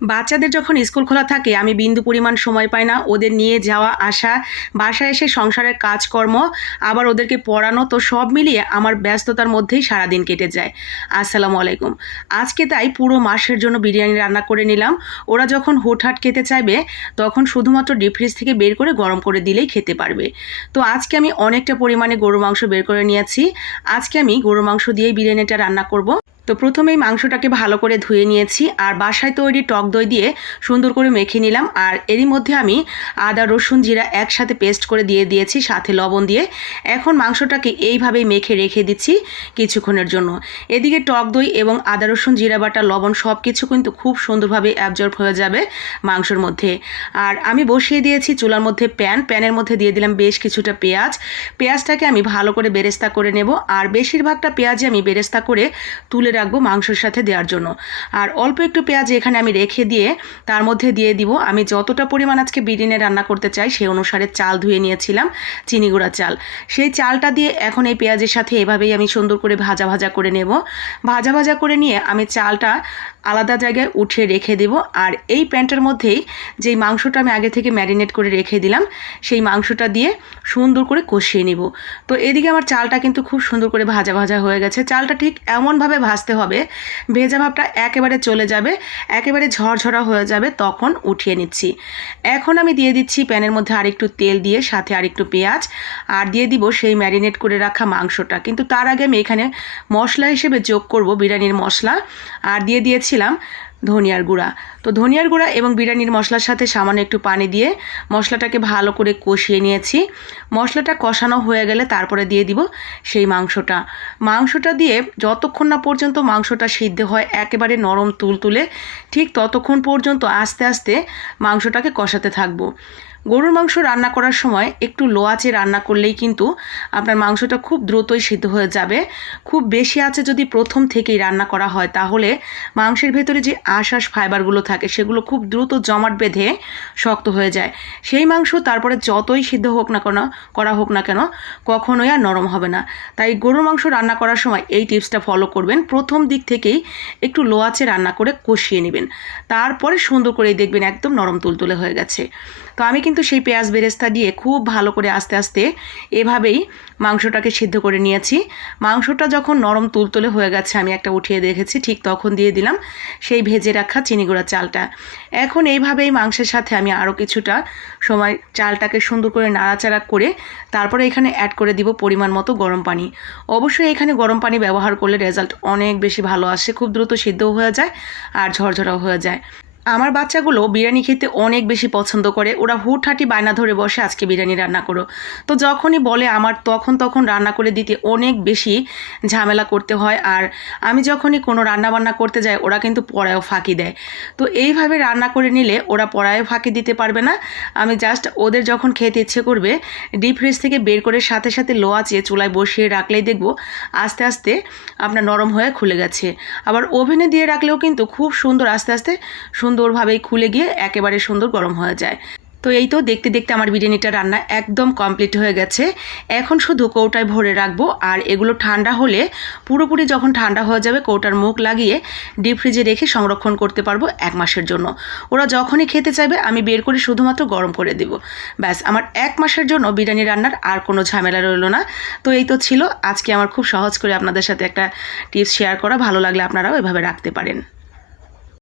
বাচ্চাদের যখন স্কুল খোলা থাকে, আমি বিন্দু পরিমাণ সময় পাই না। ওদের নিয়ে যাওয়া, আসা, বাসায় এসে সংসারের কাজকর্ম, আবার ওদেরকে পড়ানো, তো সব মিলিয়ে আমার ব্যস্ততার মধ্যেই সারাদিন কেটে যায়। আসসালামু আলাইকুম। আজকে তাই পুরো মাসের জন্য বিরিয়ানি রান্না করে নিলাম। ওরা যখন হুটহাট খেতে চাইবে, তখন শুধুমাত্র ডিপ ফ্রিজ থেকে বের করে গরম করে দিলেই খেতে পারবে। তো আজকে আমি অনেকটা পরিমাণে গরুর মাংস বের করে নিয়েছি। আজকে আমি গরুর মাংস দিয়েই বিরিয়ানিটা রান্না করব। তো প্রথমেই মাংসটাকে ভালো করে ধুয়ে নিয়েছি আর বাসায় তৈরি টক দই দিয়ে সুন্দর করে মেখে নিলাম। আর এরই মধ্যে আমি আদা, রসুন, জিরা একসাথে পেস্ট করে দিয়ে দিয়েছি, সাথে লবণ দিয়ে। এখন মাংসটাকে এইভাবেই মেখে রেখে দিচ্ছি কিছুক্ষণের জন্য। এদিকে টক দই এবং আদা, রসুন, জিরা, বাটা, লবণ সব কিছু কিন্তু খুব সুন্দরভাবে অ্যাবজর্ব হয়ে যাবে মাংসর মধ্যে। আর আমি বসিয়ে দিয়েছি চুলার মধ্যে প্যান। প্যানের মধ্যে দিয়ে দিলাম বেশ কিছুটা পেঁয়াজ। পেঁয়াজটাকে আমি ভালো করে বেরেস্তা করে নেব। আর বেশিরভাগটা পেঁয়াজই আমি বেরেস্তা করে তুলে রাখব মাংসের সাথে দেওয়ার জন্য। আর অল্প একটু পেঁয়াজ এখানে আমি রেখে দিয়ে তার মধ্যে দিয়ে দিব। আমি যতটা পরিমাণ আজকে বিরিয়ানি রান্না করতে চাই সেই অনুসারে চাল ধুয়ে নিয়েছিলাম, চিনি গুঁড়া চাল। সেই চালটা দিয়ে এখন এই পেঁয়াজের সাথে এভাবেই আমি সুন্দর করে ভাজা ভাজা করে নেব। ভাজা ভাজা করে নিয়ে আমি চালটা আলাদা জায়গায় উঠিয়ে রেখে দেব। আর এই প্যানটার মধ্যেই যেই মাংসটা আমি আগে থেকে ম্যারিনেট করে রেখে দিলাম, সেই মাংসটা দিয়ে সুন্দর করে কষিয়ে নিব। তো এদিকে আমার চালটা কিন্তু খুব সুন্দর করে ভাজা ভাজা হয়ে গেছে। চালটা ঠিক এমনভাবে ভাজতে হবে। ভেজা ভাবটা একেবারে চলে যাবে, একেবারে ঝরঝরা হয়ে যাবে, তখন উঠিয়ে নিচ্ছি। এখন আমি দিয়ে দিচ্ছি প্যানের মধ্যে আরেকটু তেল দিয়ে, সাথে আরেকটু পেঁয়াজ, আর দিয়ে দিব সেই ম্যারিনেট করে রাখা মাংসটা। কিন্তু তার আগে আমি এখানে মশলা হিসেবে যোগ করব, বিরিয়ানির মশলা। আর দিয়ে দিয়েছিলাম ধনিয়ার গুঁড়া। তো ধনিয়ার গুঁড়া এবং বিরিয়ানির মশলার সাথে সামান্য একটু পানি দিয়ে মশলাটাকে ভালো করে কষিয়ে নিয়েছি। মশলাটা কষানো হয়ে গেলে তারপরে দিয়ে দিব সেই মাংসটা। মাংসটা দিয়ে যতক্ষণ না পর্যন্ত মাংসটা সিদ্ধ হয়, একেবারে নরম তুলতুলে, ঠিক ততক্ষণ পর্যন্ত আস্তে আস্তে মাংসটাকে কষাতে থাকব। গরুর মাংস রান্না করার সময় একটু লো আঁচে রান্না করলেই কিন্তু আপনার মাংসটা খুব দ্রুতই সিদ্ধ হয়ে যাবে। খুব বেশি আছে যদি প্রথম থেকেই রান্না করা হয়, তাহলে মাংসের ভেতরে যে আঁশ আঁশ ফাইবারগুলো থাকে, সেগুলো খুব দ্রুত জমাট বেঁধে শক্ত হয়ে যায়। সেই মাংস তারপরে যতই সিদ্ধ হোক না কেন, করা হোক না কেন, কখনোই আর নরম হবে না। তাই গরুর মাংস রান্না করার সময় এই টিপসটা ফলো করবেন। প্রথম দিক থেকেই একটু লো আঁচে রান্না করে কষিয়ে নেবেন। তারপরে সুন্দর করে দেখবেন একদম নরম তুলতুলে হয়ে গেছে। তো আমি কিন্তু সেই পেঁয়াজ বেরেস্তা দিয়ে খুব ভালো করে আস্তে আস্তে এভাবেই মাংসটাকে সিদ্ধ করে নিয়েছি। মাংসটা যখন নরম তুলতুলে হয়ে গেছে, আমি একটা উঠিয়ে দেখেছি, ঠিক তখন দিয়ে দিলাম সেই ভেজে রাখা চিনি গুঁড়া চালটা। এখন এইভাবেই মাংসের সাথে আমি আরও কিছুটা সময় চালটাকে সুন্দর করে নাড়াচাড়া করে তারপরে এখানে অ্যাড করে দিব পরিমাণ মতো গরম পানি। অবশ্যই এখানে গরম পানি ব্যবহার করলে রেজাল্ট অনেক বেশি ভালো আসে, খুব দ্রুত সিদ্ধও হয়ে যায় আর ঝরঝরাও হয়ে যায়। আমার বাচ্চাগুলো বিরিয়ানি খেতে অনেক বেশি পছন্দ করে। ওরা হুটহাটি বায়না ধরে বসে আজকে বিরিয়ানি রান্না করো। তো যখনই বলে আমার, তখন তখন রান্না করে দিতে অনেক বেশি ঝামেলা করতে হয়। আর আমি যখনই কোনো রান্না বান্না করতে যাই, ওরা কিন্তু পড়ায়ও ফাঁকি দেয়। তো এইভাবে রান্না করে নিলে ওরা পড়ায়ও ফাঁকি দিতে পারবে না। আমি জাস্ট ওদের যখন খেতে ইচ্ছে করবে ডিপ ফ্রিজ থেকে বের করে সাথে সাথে লো আছে চুলায় বসিয়ে রাখলেই দেখব আস্তে আস্তে আপনার নরম হয়ে খুলে গেছে। আবার ওভেনে দিয়ে রাখলেও কিন্তু খুব সুন্দর আস্তে আস্তে সুন্দরভাবেই খুলে গিয়ে একেবারে সুন্দর গরম হয়ে যায়। তো এই তো দেখতে দেখতে আমার বিরিয়ানিটা রান্না একদম কমপ্লিট হয়ে গেছে। এখন শুধু কৌটায় ভরে রাখব আর এগুলো ঠান্ডা হলে পুরোপুরি যখন ঠান্ডা হয়ে যাবে কৌটার মুখ লাগিয়ে ডিপ ফ্রিজে রেখে সংরক্ষণ করতে পারব এক মাসের জন্য। ওরা যখনই খেতে চাইবে আমি বের করে শুধুমাত্র গরম করে দেবো। ব্যাস, আমার এক মাসের জন্য বিরিয়ানি রান্নার আর কোনো ঝামেলা রইল না। তো এই তো ছিল। আজকে আমার খুব সহজ করে আপনাদের সাথে একটা টিপস শেয়ার করা। ভালো লাগলে আপনারাও এভাবে রাখতে পারেন।